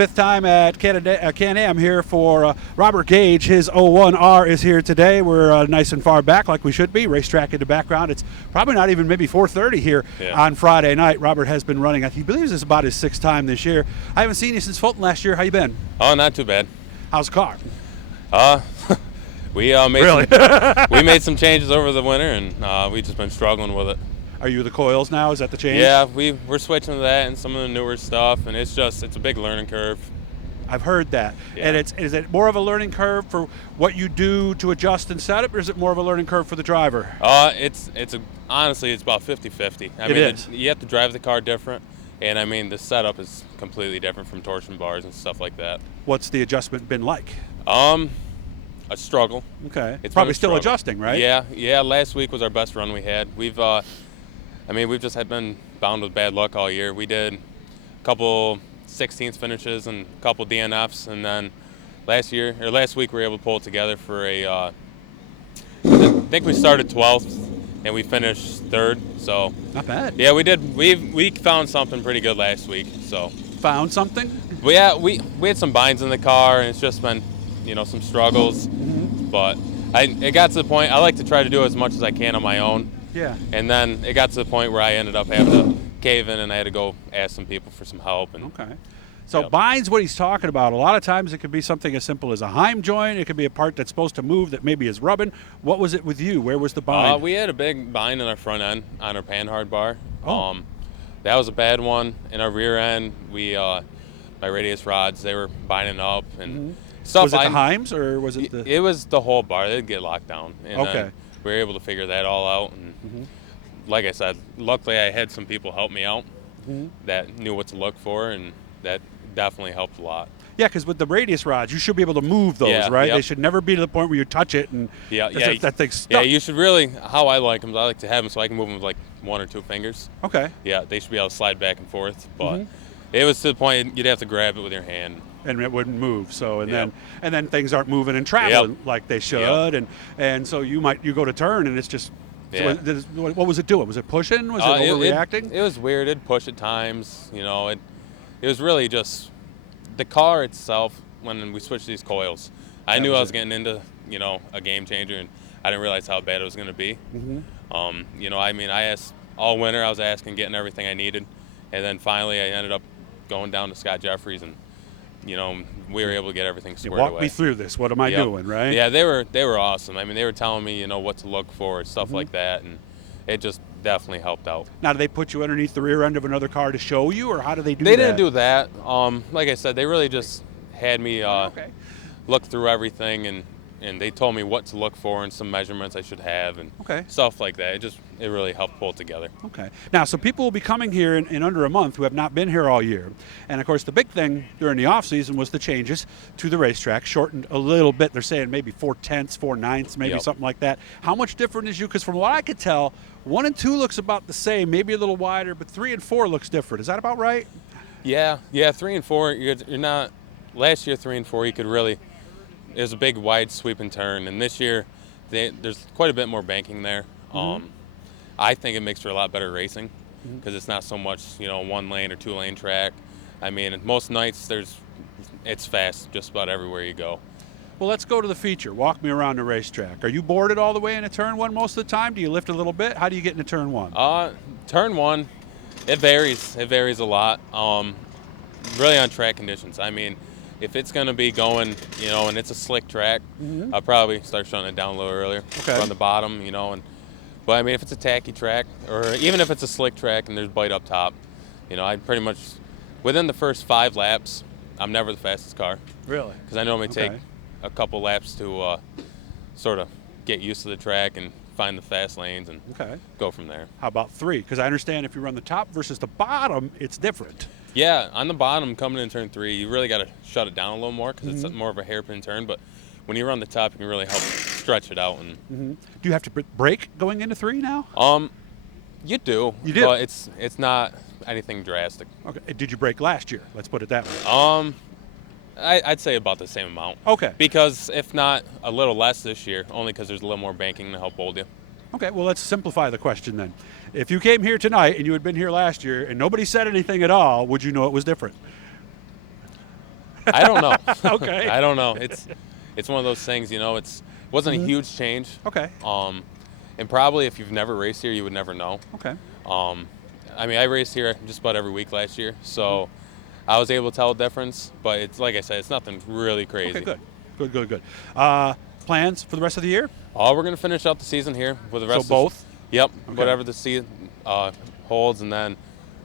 fifth time at Can-Am here for Robert Gage. His 01R is here today. We're nice and far back like we should be. Racetrack in the background. It's probably not even maybe 4:30 here on Friday night. Robert has been running. He believes it's about his sixth time this year. I haven't seen you since Fulton last year. How you been? Oh, not too bad. How's the car? We made some changes over the winter, and we've just been struggling with it. Are you the coils now? Is that the change? Yeah, we're switching to that and some of the newer stuff, and it's a big learning curve. I've heard that. Yeah. And is it more of a learning curve for what you do to adjust and set up, or is it more of a learning curve for the driver? Honestly, it's about 50-50. It is. You have to drive the car different, and I mean the setup is completely different from torsion bars and stuff like that. What's the adjustment been like? A struggle. Okay. It's probably been a still struggle. Adjusting, right? Yeah. Last week was our best run we had. We've just had been bound with bad luck all year. We did a couple 16th finishes and a couple DNFs, and then last week we were able to pull it together for I think we started 12th and we finished 3rd. So not bad. Yeah, we did. We found something pretty good last week. So found something? Well, yeah, we had some binds in the car, and it's just been some struggles. Mm-hmm. But it got to the point I like to try to do as much as I can on my own. Yeah. And then it got to the point where I ended up having to cave in, and I had to go ask some people for some help. And okay. So binds, what he's talking about, a lot of times it could be something as simple as a Heim joint. It could be a part that's supposed to move that maybe is rubbing. What was it with you? Where was the bind? We had a big bind in our front end on our panhard bar. Oh. That was a bad one. In our rear end, my radius rods, they were binding up and stuff. Was it the Heims or was it the? It was the whole bar. They'd get locked down. And okay. We were able to figure that all out, and like I said, luckily I had some people help me out that knew what to look for, and that definitely helped a lot. Yeah, because with the radius rods, you should be able to move those, right? Yep. They should never be to the point where you touch it and that thing's stuck. Yeah, you should really. How I like them, I like to have them so I can move them with like 1 or 2 fingers. Okay. Yeah, they should be able to slide back and forth, but it was to the point you'd have to grab it with your hand. And it wouldn't move. So and then things aren't moving and traveling like they should, and so you go to turn and it's just. Yeah. So what was it doing? Was it pushing? Was it overreacting? It was weird. It'd push at times. It was really just the car itself. When we switched these coils, I knew I was getting into a game changer, and I didn't realize how bad it was going to be. I asked all winter. I was asking, getting everything I needed, and then finally I ended up going down to Scott Jeffries, and we were able to get everything squared away. Walk me through this. What am I doing, right? Yeah, they were awesome. I mean, they were telling me, what to look for, stuff like that, and it just definitely helped out. Now, do they put you underneath the rear end of another car to show you, or how do they do that? They didn't do that. Like I said, they really just had me look through everything, and they told me what to look for and some measurements I should have and stuff like that. It really helped pull it together. Okay. Now, so people will be coming here in under a month who have not been here all year. And, of course, the big thing during the off-season was the changes to the racetrack, shortened a little bit. They're saying maybe 4/10, 4/9, maybe something like that. How much different is you? Because from what I could tell, 1 and 2 looks about the same, maybe a little wider, but 3 and 4 looks different. Is that about right? Yeah. 3 and 4, you're not – last year, 3 and 4, you could really – it was a big, wide sweep and turn, and this year there's quite a bit more banking there. I think it makes for a lot better racing because it's not so much 1 lane or 2 lane track. I mean, most nights it's fast just about everywhere you go. Well, let's go to the feature. Walk me around the racetrack. Are you boarded all the way into turn 1 most of the time? Do you lift a little bit? How do you get into turn 1? Turn 1, it varies. It varies a lot. Really on track conditions. I mean, if it's going to be going, and it's a slick track, I'll probably start shutting it down a little earlier on the bottom, But, I mean, if it's a tacky track, or even if it's a slick track and there's bite up top, I pretty much, within the first 5 laps, I'm never the fastest car. Really? Because I normally take a couple laps to sort of get used to the track and find the fast lanes and go from there. How about 3? Because I understand if you run the top versus the bottom, it's different. Yeah, on the bottom coming in turn 3, you really got to shut it down a little more because it's more of a hairpin turn. But when you run the top, you can really help stretch it out. And do you have to brake going into 3 now? You do. You do. But it's not anything drastic. Okay. Did you brake last year? Let's put it that way. I'd say about the same amount. Okay. Because if not a little less this year, only because there's a little more banking to help hold you. Okay, well, let's simplify the question then. If you came here tonight and you had been here last year and nobody said anything at all, would you know it was different? I don't know. Okay. I don't know. It's one of those things, it wasn't a huge change. Okay. And probably if you've never raced here, you would never know. Okay. I mean, I raced here just about every week last year, so I was able to tell a difference. But it's like I said, it's nothing really crazy. Okay, good. Plans for the rest of the year? We're gonna finish out the season here with the rest. So both? Yep. Okay. Whatever the season holds, and then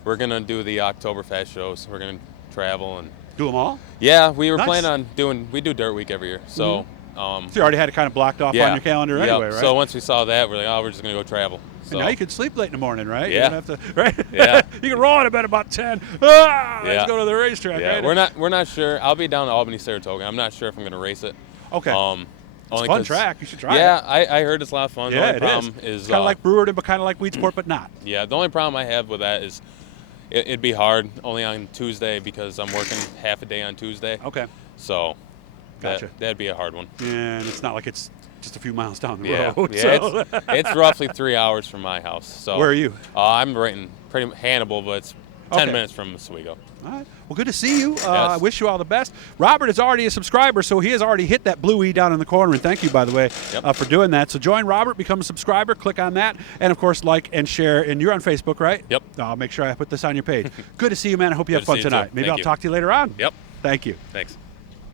we're gonna do the Oktoberfest shows. We're gonna travel and Do them all? yeah, we were Nice. planning on we do Dirt Week every year, so. So you already had it kind of blocked off Yeah. on your calendar Yep. anyway, right? So once we saw that, we're like, we're just gonna go travel. So. And now you can sleep late in the morning, right? Yeah. You don't have to, right? Yeah. You can roll out of bed about 10. Let's Yeah. go to the racetrack, Yeah, right? we're not sure. I'll be down to Albany, Saratoga. I'm not sure if I'm gonna race it. Okay. Only It's a fun 'cause- track. You should try Yeah, it. I heard it's a lot of fun. Yeah, the only it problem is. is Kind of like Brewerton, but kind of like Weedsport, but not. yeah, the only problem I have with that is it'd be hard only on Tuesday because I'm working half a day on Tuesday. Okay. So Gotcha. that'd be a hard one. And it's not like it's just a few miles down the Yeah, road. yeah, so. it's roughly 3 hours from my house. So Where are you? I'm right in pretty Hannibal, but it's 10 Okay. minutes from Oswego. All right. Well, good to see you. I wish you all the best. Robert is already a subscriber, so he has already hit that blue E down in the corner. And thank you, by the way, Yep. for doing that. So join Robert, become a subscriber, click on that, and of course, like and share. And you're on Facebook, right? Yep. I'll make sure I put this on your page. Good to see you, man. I hope you have Good to fun see you, tonight. too. Maybe Thank I'll you. talk to you later on. Yep. Thank you. Thanks.